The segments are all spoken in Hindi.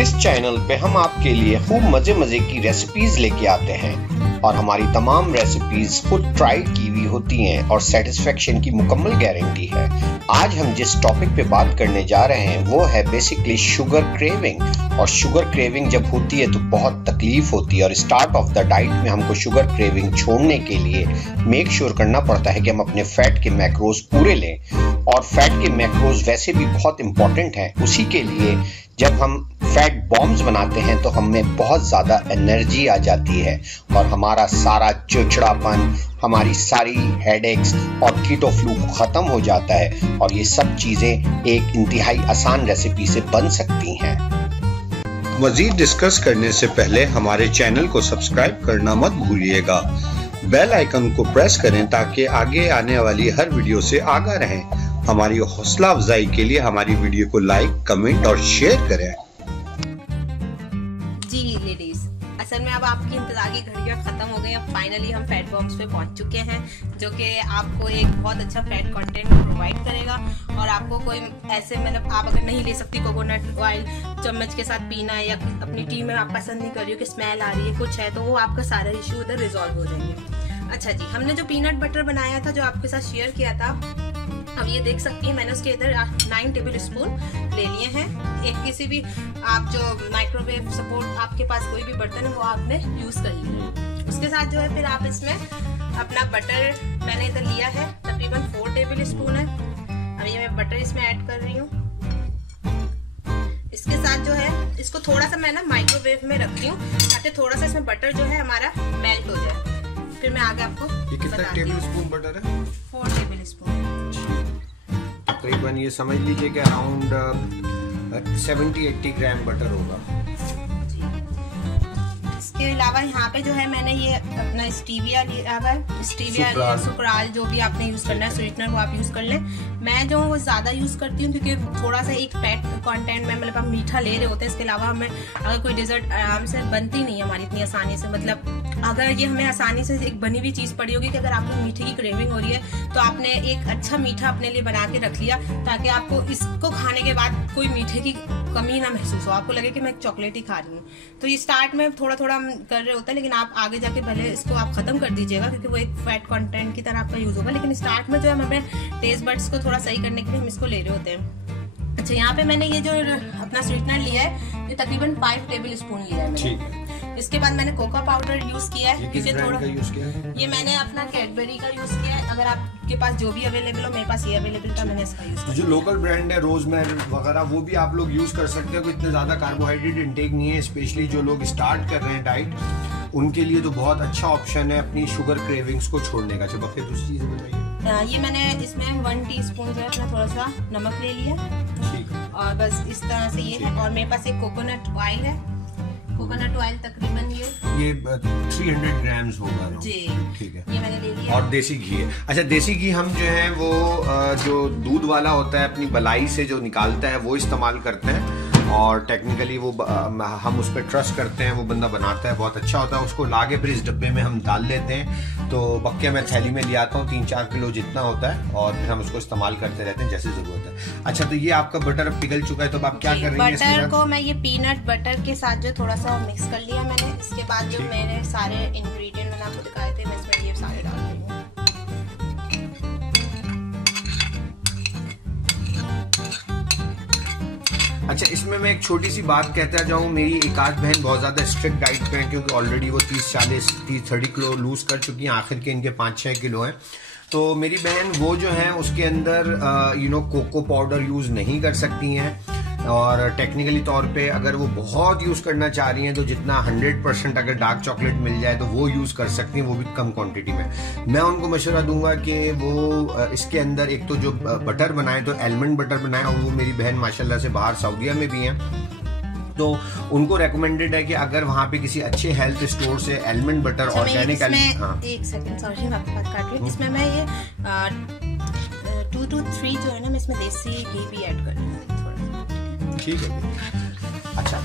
इस चैनल पे हम आपके लिए खूब मजे की रेसिपीज लेके आते हैं और हमारी तमाम रेसिपीज खुद ट्राई की हुई होती हैं और सेटिस्फेक्शन की मुकम्मल गारंटी है। आज हम जिस टॉपिक पे बात करने जा रहे हैं वो है बेसिकली शुगर क्रेविंग। और शुगर क्रेविंग जब होती है तो बहुत तकलीफ होती है और स्टार्ट ऑफ द डाइट में हमको शुगर क्रेविंग छोड़ने के लिए मेक श्योर करना पड़ता है कि हम अपने फैट के मैक्रोज पूरे लें। और फैट के मैक्रोज वैसे भी बहुत इंपॉर्टेंट हैं। उसी के लिए जब हम फैट बॉम्ब्स बनाते हैं तो हमें बहुत ज़्यादा एनर्जी आ जाती है और हमारा सारा चिड़चिड़ापन, हमारी सारी हेडेक्स और कीटो फ्लू ख़त्म हो जाता है। और ये सब चीज़ें एक इंतहाई आसान रेसिपी से बन सकती हैं। मज़ीद डिस्कस करने से पहले हमारे चैनल को सब्सक्राइब करना मत भूलिएगा। बेल आइकन को प्रेस करें ताकि आगे आने वाली हर वीडियो से आगाह रहें। हमारी हौसला अफजाई के लिए हमारी वीडियो को लाइक, कमेंट और शेयर करें। जी लेडीज, असल में अब आपकी इंतजार की घड़ियां खत्म हो गई। अब फाइनली हम फैट बॉम्ब्स पे पहुंच चुके हैं, जो कि आपको एक बहुत अच्छा फैट कंटेंट प्रोवाइड करेगा। और आपको कोई ऐसे मतलब आप अगर नहीं ले सकती कोकोनट ऑयल चम्मच के साथ पीना है या अपनी टी में आप पसंद नहीं कर रही हो कि स्मेल आ रही है कुछ है, तो वो आपका सारा इशू उधर रिजॉल्व हो जाएंगे। अच्छा जी, हमने जो पीनट बटर बनाया था जो आपके साथ शेयर किया था, अब ये देख सकती हैं मैंने उसके इधर 9 टेबल स्पून ले लिए हैं। एक किसी भी आप जो माइक्रोवेव सपोर्ट आपके पास कोई भी बर्तन है वो आपने यूज कर लिया। उसके साथ जो है फिर आप इसमें अपना बटर मैंने इधर लिया है तकरीबन 4 टेबल स्पून है। अब ये मैं बटर इसमें ऐड कर रही हूँ। इसके साथ जो है इसको थोड़ा सा मैं ना माइक्रोवेव में रखती हूँ ताकि थोड़ा सा इसमें बटर जो है हमारा मेल्ट हो जाए। फिर मैं आगे आपको ये कितना टेबल स्पून बटर है? 4 टेबल स्पून। तकरीबन ये समझ लीजिए कि अराउंड 70-80 ग्राम बटर होगा। इसके अलावा यहाँ पे जो है मैंने ये अपना स्टीविया लिया हुआ है। स्टीविया सुक्राल जो भी आपने यूज करना है स्वीटनर वो आप यूज कर लें। मैं जो वो ज्यादा यूज करती हूँ क्योंकि थोड़ा सा एक फैट कंटेंट में मतलब हम मीठा ले रहे होते हैं। इसके अलावा हमें अगर कोई डिजर्ट आराम से बनती नहीं है हमारी इतनी आसानी से, मतलब अगर ये हमें आसानी से एक बनी हुई चीज पड़ी होगी कि अगर आपको मीठे की क्रेविंग हो रही है तो आपने एक अच्छा मीठा अपने लिए बना के रख लिया ताकि आपको इसको खाने के बाद कोई मीठे की कमी ना महसूस हो, आपको लगे कि मैं एक चॉकलेट ही खा रही हूँ। तो ये स्टार्ट में थोड़ा थोड़ा कर रहे होते हैं, लेकिन आप आगे जाके पहले इसको आप खत्म कर दीजिएगा क्योंकि वो एक फैट कंटेंट की तरह आपका यूज होगा। लेकिन स्टार्ट में जो है हमें टेस्ट बड्स को थोड़ा सही करने के लिए हम इसको ले रहे होते हैं। अच्छा, यहाँ पे मैंने ये जो अपना स्वीटनर लिया है ये तकरीबन 5 टेबल स्पून लिया है मैंने। इसके बाद मैंने कोको पाउडर यूज किया है। किस ब्रांड का यूज किया है? ये मैंने अपना कैडबरी का यूज किया है। अगर आपके पास जो भी अवेलेबल हो, मेरे पास ये अवेलेबल था, मैंने इसका यूज किया। जो लोकल ब्रांड है रोजमेरी वगैरह वो भी आप लोग यूज कर सकते हैं। कोई इतने ज्यादा कार्बोहाइड्रेट इंटेक नहीं है, स्पेशली जो लोग स्टार्ट कर रहे हैं डाइट उनके लिए तो बहुत अच्छा ऑप्शन है अपनी शुगर क्रेविंग्स को छोड़ने का। चलो बाकी दूसरी चीजें बताइए। ये मैंने इसमें 1 टीस्पून जो है अपना थोड़ा सा नमक ले लिया। ठीक है। और बस इस तरह से ये है। और मेरे पास एक कोकोनट ऑयल है। कोकोनट ऑयल तकरीबन ये 300 ग्राम्स होगा जी। ठीक है, ये मैंने ले लिया। और देसी घी है। अच्छा, देसी घी हम जो है वो जो दूध वाला होता है अपनी बलाई से जो निकालता है वो इस्तेमाल करते हैं। और टेक्निकली वो हम उस पर ट्रस्ट करते हैं, वो बंदा बनाता है, बहुत अच्छा होता है। उसको लाके फिर इस डब्बे में हम डाल लेते हैं। तो बक्के मैं थैली में ले आता हूँ 3-4 किलो जितना होता है और फिर हम उसको इस्तेमाल करते रहते हैं जैसे जरूरत है। अच्छा, तो ये आपका बटर अब पिघल चुका है, तो आप क्या कर रही हैं? बटर को मैं ये पीनट बटर के साथ जो थोड़ा सा मिक्स कर लिया मैंने। इसके बाद जो मैंने सारे इंग्रेडिएंट मैंने आपको दिखाए थे मैं इसमें ये सारे डाल रही हूँ। अच्छा, इसमें मैं एक छोटी सी बात कहता जाऊँ। मेरी एक आध बहन बहुत ज़्यादा स्ट्रिक्ट डाइट पे है क्योंकि ऑलरेडी वो 30-30 किलो लूज कर चुकी हैं। आखिर के इनके 5-6 किलो हैं। तो मेरी बहन वो जो है उसके अंदर कोको पाउडर यूज़ नहीं कर सकती हैं। और टेक्निकली तौर पे अगर वो बहुत यूज़ करना चाह रही हैं तो जितना 100% अगर डार्क चॉकलेट मिल जाए तो वो यूज़ कर सकती हैं, वो भी कम क्वांटिटी में। मैं उनको मशवरा दूंगा कि वो इसके अंदर एक तो जो बटर बनाए तो आलमंड बटर बनाए। और वो मेरी बहन माशाल्लाह से बाहर सऊदीया में भी हैं, तो उनको रेकमेंडेड है कि अगर वहाँ पे किसी अच्छे हेल्थ स्टोर से आलमंड बटर ऑर्गेनिक। एक सेकंड, सॉरी मैं आपकी बात काट रही हूँ। इसमें मैं ये 2 to 3 जो है ना मैं इसमें देसी घी भी ऐड कर रही हूँ। ठीक है। अच्छा,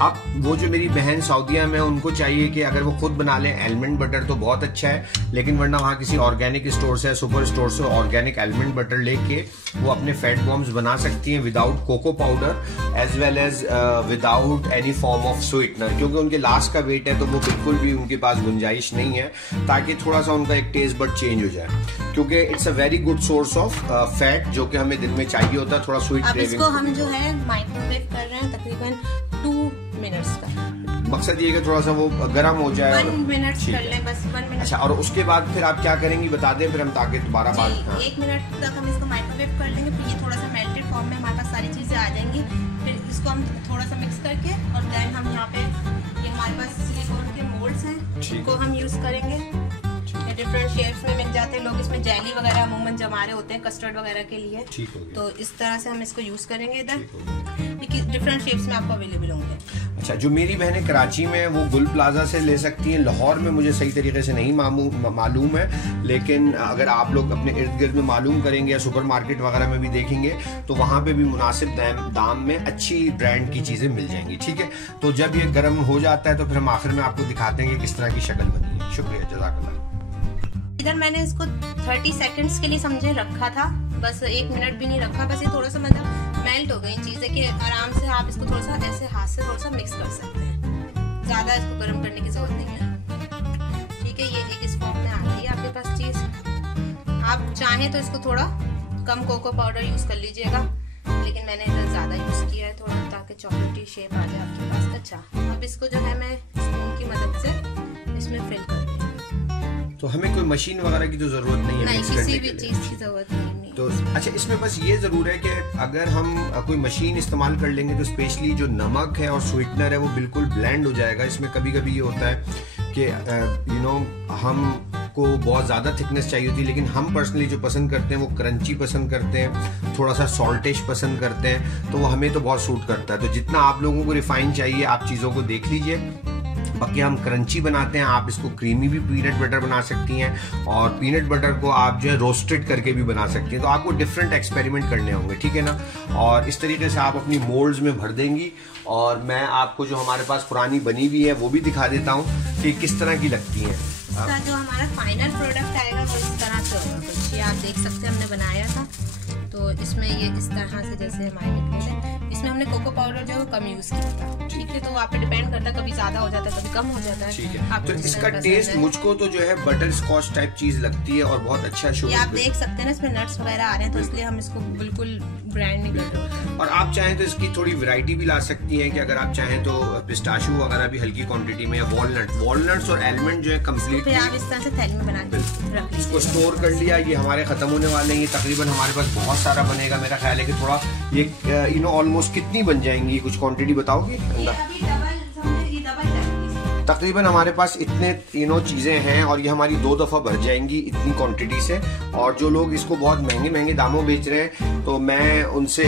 अब वो जो मेरी बहन सऊदीया में, उनको चाहिए कि अगर वो खुद बना लें आलमंड बटर तो बहुत अच्छा है, लेकिन वरना वहाँ किसी ऑर्गेनिक स्टोर से, सुपर स्टोर से ऑर्गेनिक आलमंड बटर लेके वो अपने फैट बॉम्ब्स बना सकती हैं without cocoa powder as well as without any form of sweetener, क्योंकि उनके लास्ट का वेट है तो वो बिल्कुल भी उनके पास गुंजाइश नहीं है, ताकि थोड़ा सा उनका एक टेस्ट बड चेंज हो जाए, क्योंकि it's a very good source of fat जो कि हमें दिन में चाहिए होता है, थोड़ा स्वीट क्रेविंग। इसको हम जो है माइक्रोवेव कर रहे हैं तकरीबन 2 मिनट्स का। मकसद ये है कि थोड़ा सा वो गर्म हो जाए। 1 मिनट कर लें बस, 1 मिनट। अच्छा, और उसके बाद फिर आप क्या करेंगे बता दें, फिर हम ताकि दोबारा बात। 1 मिनट तक हम इसको माइक्रोवेव कर लेंगे, फिर ये थोड़ा सा मेल्टेड फॉर्म में हमारे पास सारी चीजें आ जाएंगी। फिर इसको हम थोड़ा सा मिक्स करके और देन हम यहाँ पे ये हमारे पास सिलिकॉन के मोल्ड्स हैं, इनको हम यूज करेंगे। डिफरेंट शेप्स में मिल जाते हैं, लोग इसमें जेली वगैरह अमूमन जमा रहे होते हैं कस्टर्ड वगैरह के लिए। तो इस तरह से हम इसको यूज करेंगे इधर, डिफरेंट शेप्स में आपको अवेलेबल होंगे। अच्छा, जो मेरी बहनें कराची में वो गुल प्लाजा से ले सकती हैं, लाहौर में मुझे सही तरीके से नहीं मालूम है, लेकिन अगर आप लोग अपने इर्द गिर्द में मालूम करेंगे या सुपरमार्केट वगैरह में भी देखेंगे तो वहाँ पे भी मुनासिब दाम में अच्छी ब्रांड की चीज़ें मिल जाएंगी। ठीक है, तो जब ये गर्म हो जाता है तो फिर हम आखिर में आपको दिखाते हैं कि किस तरह की शक्ल बनी है। शुक्रिया, जज़ाकल्लाह। इधर मैंने इसको 30 सेकंड्स के लिए समझे रखा था, बस 1 मिनट भी नहीं रखा, बस ये थोड़ा सा मतलब मेल्ट हो गई चीजें कि आराम से आप इसको थोड़ा सा ऐसे हाथ से थोड़ा सा मिक्स कर सकते हैं, ज्यादा इसको गर्म करने की जरूरत नहीं है। ठीक है, ये एक इस फॉर्म में आ गई है आपके पास चीज। आप चाहें तो इसको थोड़ा कम कोको पाउडर यूज कर लीजिएगा, लेकिन मैंने इधर ज्यादा यूज किया है थोड़ा, ताकि चॉकलेटी शेप आ जाए आपके पास। अच्छा, अब इसको जो है मैं स्पून की मदद से इसमें फिल कर दूँ। तो हमें कोई मशीन वगैरह की तो जरूरत नहीं है, नहीं, किसी भी चीज की जरूरत नहीं। तो अच्छा, इसमें बस ये जरूर है कि अगर हम कोई मशीन इस्तेमाल कर लेंगे तो स्पेशली जो नमक है और स्वीटनर है वो बिल्कुल ब्लेंड हो जाएगा। इसमें कभी कभी ये होता है कि हम को बहुत ज़्यादा थिकनेस चाहिए होती है, लेकिन हम पर्सनली जो पसंद करते हैं वो क्रंची पसंद करते हैं, थोड़ा सा सॉल्टिश पसंद करते हैं, तो वो हमें तो बहुत सूट करता है। तो जितना आप लोगों को रिफाइन चाहिए आप चीज़ों को देख लीजिए। बाकी हम क्रंची बनाते हैं, आप इसको क्रीमी भी पीनट बटर बना सकती हैं, और पीनट बटर को आप जो है रोस्टेड करके भी बना सकती हैं। तो आपको डिफरेंट एक्सपेरिमेंट करने होंगे, ठीक है ना। और इस तरीके से आप अपनी मोल्ड्स में भर देंगी, और मैं आपको जो हमारे पास पुरानी बनी हुई है वो भी दिखा देता हूँ कि किस तरह की लगती है। इसका जो हमारा फाइनल प्रोडक्ट आएगा वो इस तरह से होगा कुछ, ये आप देख सकते हैं हमने बनाया था। तो इसमें ये इस तरह से जैसे हमारे निकले थे, इसमें हमने कोको पाउडर जो है कम यूज किया था। ठीक है, तो आप पे डिपेंड करता है, कभी ज्यादा हो जाता है कभी कम हो जाता है। ठीक है, तो इसका टेस्ट मुझको तो जो है बटर स्कॉच टाइप चीज लगती है और बहुत अच्छा शुगर। आप देख सकते हैं ना इसमें नट्स वगैरह आ रहे हैं, तो इसलिए हम इसको बिल्कुल ग्राइंड नहीं कर रहे। और आप चाहें तो इसकी थोड़ी वैरायटी भी ला सकती हैं कि अगर आप चाहें तो पिस्ताशू वगैरह भी हल्की क्वांटिटी में, या वॉलनट्स और आलमंड जो है कम्प्लीटली आप इस तरह से थैली में बना के रख लीजिए। इसको स्टोर कर लिया, ये हमारे खत्म होने वाले हैं, ये तकरीबन हमारे पास बहुत सारा बनेगा। मेरा ख्याल है कि थोड़ा ये ऑलमोस्ट कितनी बन जाएंगी, कुछ क्वांटिटी बताओगे? तकरीबन हमारे पास इतने चीजें हैं और ये हमारी 2 दफा भर जाएंगी इतनी क्वांटिटी से। और जो लोग इसको बहुत महंगे महंगे दामों बेच रहे हैं तो मैं उनसे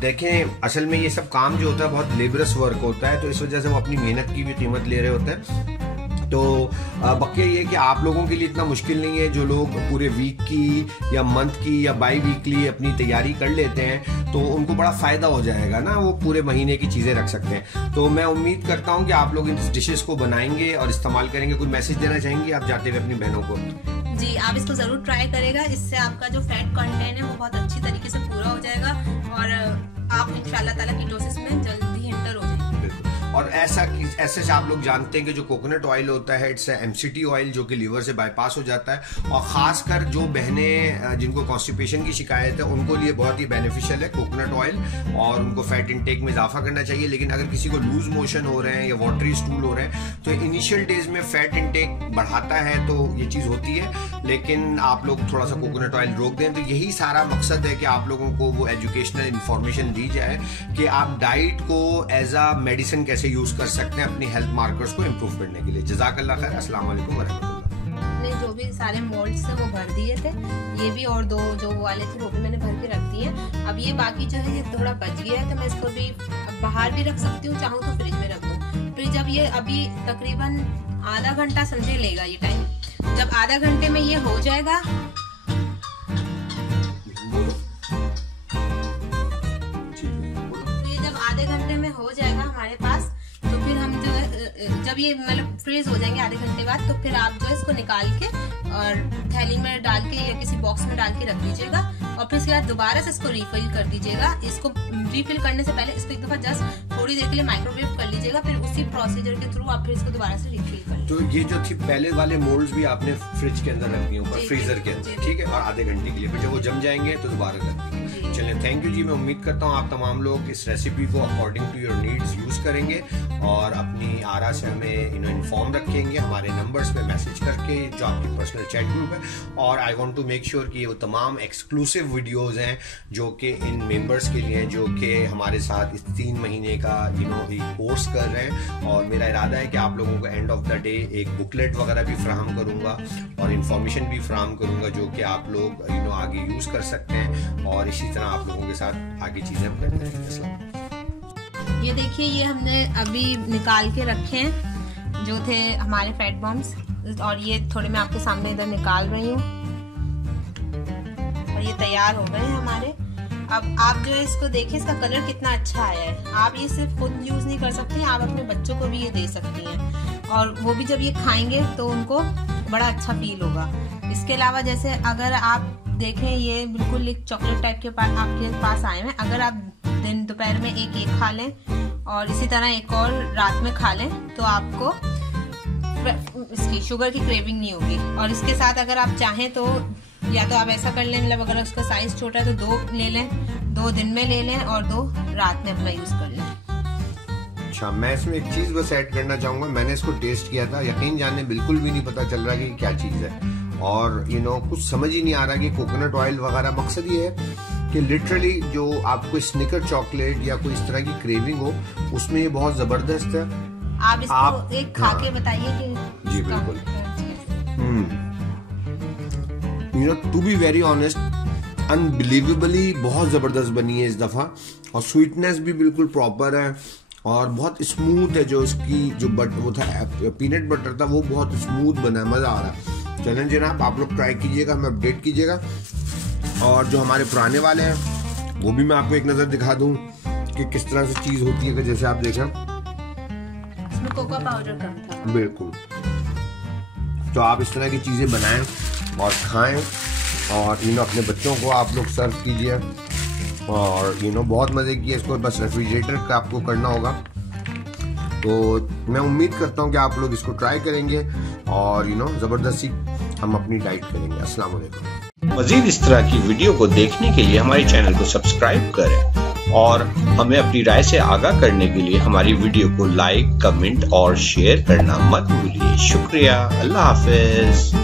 देखें, असल में ये सब काम जो होता है बहुत लेबरस वर्क होता है, तो इस वजह से वो अपनी मेहनत की भी कीमत ले रहे होते हैं। तो बकिया ये कि आप लोगों के लिए इतना मुश्किल नहीं है, जो लोग पूरे वीक की या मंथ की या बाई वीकली अपनी तैयारी कर लेते हैं तो उनको बड़ा फायदा हो जाएगा ना, वो पूरे महीने की चीजें रख सकते हैं। तो मैं उम्मीद करता हूं कि आप लोग इन डिशेस को बनाएंगे और इस्तेमाल करेंगे। कोई मैसेज देना चाहेंगे आप जाते हुए अपनी बहनों को? जी, आप इसको जरूर ट्राई करेगा, इससे आपका जो फैट कंटेंट है वो बहुत अच्छी तरीके से पूरा हो जाएगा और आप इंशाल्लाह ताला कीटोसिस में जल्दी एंटर हो जाएंगे। और ऐसे आप लोग जानते हैं कि जो कोकोनट ऑयल होता है इट्स एमसीटी ऑयल, जो कि लीवर से बाईपास हो जाता है, और खासकर जो बहनें जिनको कॉन्स्टिपेशन की शिकायत है उनको लिए बहुत ही बेनिफिशियल है कोकोनट ऑयल, और उनको फैट इंटेक में इजाफा करना चाहिए। लेकिन अगर किसी को लूज मोशन हो रहे हैं या वाटरी स्टूल हो रहे हैं तो इनिशियल डेज में फैट इंटेक बढ़ाता है, तो ये चीज होती है। लेकिन आप लोग थोड़ा सा कोकोनट ऑयल रोक दें। तो यही सारा मकसद है कि आप लोगों को वो एजुकेशनल इंफॉर्मेशन दी जाए कि आप डाइट को एज अ मेडिसिन कैसे यूज कर सकते हैं अपनी हेल्थ मार्कर्स को इम्प्रूव करने के लिए। जज़ाकल्लाह खैर। अस्सलाम वालेकुम वरहमतुल्लाह। ने जो भी सारे मोल्ड्स थे वो भर दिए थे, ये भी और 2 जो वाले थे वो भी मैंने भर के रख दिए। अब ये बाकी जो है ये थोड़ा बच गया है, तो मैं इसको भी बाहर भी रख सकती हूँ, चाहूँ तो फ्रिज में रख दूँ। फ्रिज अब ये अभी तकरीबन आधा घंटा समझे लेगा ये टाइम। जब आधा घंटे में ये हो जाएगा, तो ये जब आधे घंटे में हो जाएगा हमारे पास, जब ये मतलब फ्रीज हो जाएंगे आधे घंटे बाद, तो फिर आप जो है इसको निकाल के और थैली में डाल के या किसी बॉक्स में डाल के रख दीजिएगा, और फिर इसके बाद दोबारा से इसको रिफिल कर दीजिएगा। इसको रिफिल करने से पहले इसको एक दफा जस्ट थोड़ी देर के लिए माइक्रोवेव कर लीजिएगा, फिर उसी प्रोसीजर के थ्रू आप फिर इसको दोबारा से रिफिल कर लीजिएगा। तो ये जो थी पहले वाले मोल्ड्स भी आपने फ्रिज के अंदर रख दिए ऊपर, फ्रीजर के अंदर, ठीक है, और आधे घंटे के लिए, फिर जब वो जम जाएंगे तो दोबारा कर देंगे। चलिए, थैंक यू जी। मैं उम्मीद करता हूँ आप तमाम लोग इस रेसिपी को according to your needs use करेंगे और अपनी आरा से हमें इन्फॉर्म रखेंगे हमारे नंबर्स पे मैसेज करके, जो आपकी पर्सनल चैट ग्रुप है। और I want to make sure कि वो तमाम एक्सक्लूसिव वीडियोस हैं जो कि इन मेंबर्स के लिए, जो कि हमारे साथ इस 3 महीने का एक कोर्स कर रहे हैं। और मेरा इरादा है कि आप लोगों को एंड ऑफ द डे एक बुकलेट वगैरह भी फ्राहम करूंगा और इन्फॉर्मेशन भी फ्राहम करूंगा, जो कि आप लोग आगे यूज कर सकते हैं, और इसी तरह आप लोगों के साथ आगे चीजें हम करते रहेंगे। ये देखिए, ये हमने अभी निकाल के रखे हैं जो थे हमारे फैट बॉम्ब्स, और ये थोड़े मैं आपके सामने इधर निकाल रही हूँ, और ये तैयार हो गए हैं हमारे। अब आप जो है इसको देखिए, इसका कलर कितना अच्छा आया है। आप ये सिर्फ खुद यूज नहीं कर सकती, आप अपने बच्चों को भी ये दे सकती हैं, और वो भी जब ये खाएंगे तो उनको बड़ा अच्छा फील होगा। इसके अलावा जैसे अगर आप देखें, ये बिल्कुल एक चॉकलेट टाइप के आपके पास आए हैं। अगर आप दिन दोपहर में एक खा लें और इसी तरह एक और रात में खा लें, तो आपको इसकी शुगर की क्रेविंग नहीं होगी। और इसके साथ अगर आप चाहें तो या तो आप ऐसा कर लें, मतलब अगर उसका साइज छोटा है तो 2 ले लें, 2 दिन में ले लें और 2 रात में अपना यूज कर लें। अच्छा, मैं इसमें एक चीज बस ऐड करना चाहूंगा। मैंने इसको टेस्ट किया था, यकीन जाने बिल्कुल भी नहीं पता चल रहा कि क्या चीज है, और कुछ समझ ही नहीं आ रहा कि कोकोनट ऑयल वगैरह। मकसद ये है कि लिटरली जो आपको स्निकर चॉकलेट या कोई इस तरह की क्रेविंग हो, उसमें ये बहुत जबरदस्त है। आप इसको एक खा के बताइए कि जी बिल्कुल। To be very honest, unbelievably बहुत जबरदस्त बनी है इस दफा, और स्वीटनेस भी बिल्कुल प्रॉपर है और बहुत स्मूथ है। जो इसकी जो वो था पीनट बटर था, वो बहुत स्मूथ बना है, मजा आ रहा है। चलें जनाब, आप लोग ट्राई कीजिएगा, हमें अपडेट कीजिएगा। और जो हमारे पुराने वाले हैं वो भी मैं आपको एक नजर दिखा दूं कि किस तरह से चीज होती है। जैसे आप देखें, इसमें कोको पाउडर कम था। बिल्कुल। तो आप इस तरह की चीजें बनाएं और खाएं, और अपने बच्चों को आप लोग सर्व कीजिए, और बहुत मजे किए। इसको बस रेफ्रिजरेटर का आपको करना होगा। तो मैं उम्मीद करता हूं कि आप लोग इसको ट्राई करेंगे और जबरदस्ती हम अपनी डाइट करेंगे। अस्सलाम वालेकुम। मजीद इस तरह की वीडियो को देखने के लिए हमारे चैनल को सब्सक्राइब करें, और हमें अपनी राय से आगाह करने के लिए हमारी वीडियो को लाइक, कमेंट और शेयर करना मत भूलिए। शुक्रिया। अल्लाह हाफिज।